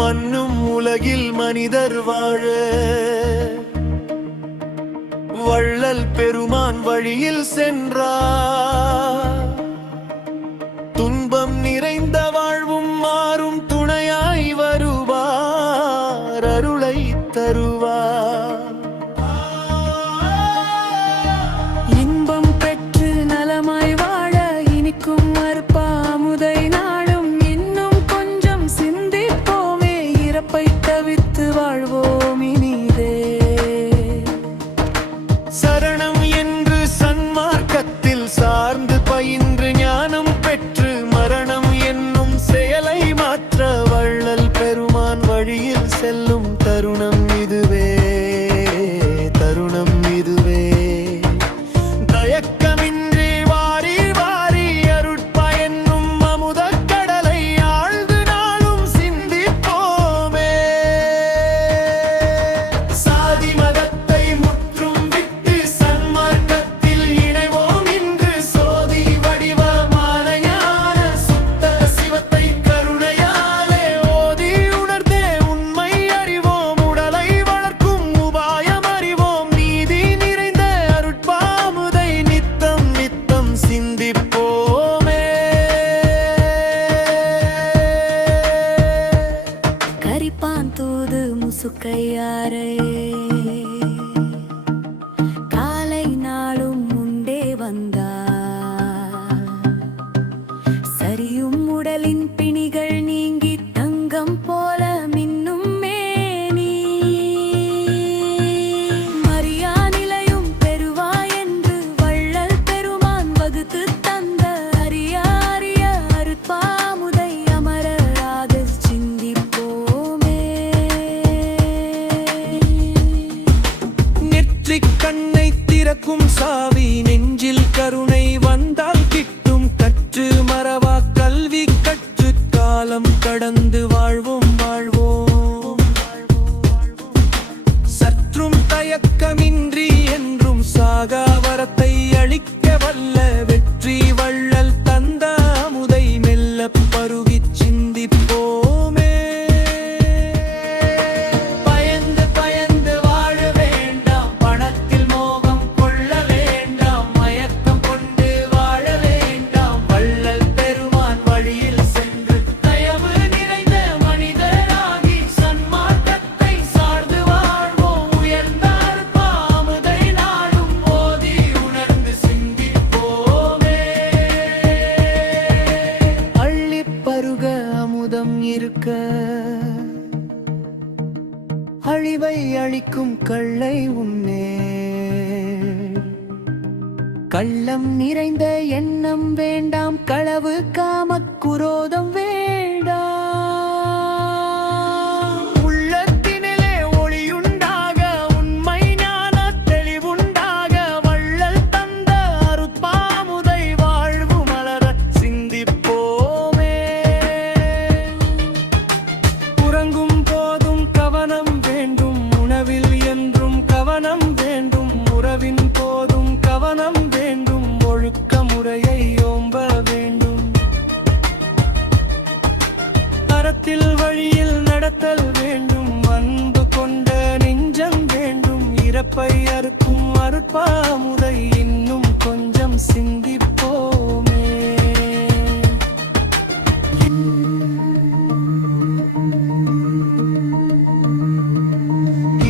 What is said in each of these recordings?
மண்ணும் உலகில் மனிதர் வாழ. வள்ளல் பெருமான் வழியில் சென்றார். कैया रे? தயக்கமின்றி அழிவை அழிக்கும் கள்ளை உன்னே. கள்ளம் நிறைந்த எண்ணம் வேண்டாம் களவு காம குரோதம் வேண்டாம் கடத்தல் வேண்டும் அன்பு கொண்ட நெஞ்சம் வேண்டும் இறப்பை அறுக்கும் அருட்பாமுதை இன்னும் கொஞ்சம் சிந்திப்போமே.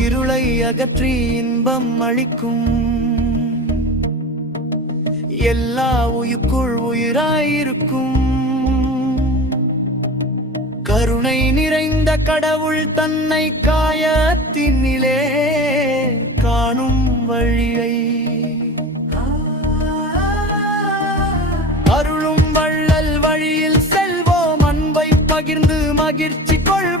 இருளை அகற்றி இன்பம் அளிக்கும். எல்லா உயிருக்குள் உயிராயிருக்கும். கருணை நிறைந்த கடவுள் தன்னை காயத்தின்னிலே காணும் வழியை. அருளும் வள்ளல் வழியில் செல்வோம் அன்பை பகிர்ந்து மகிழ்ச்சி கொள்வோம்.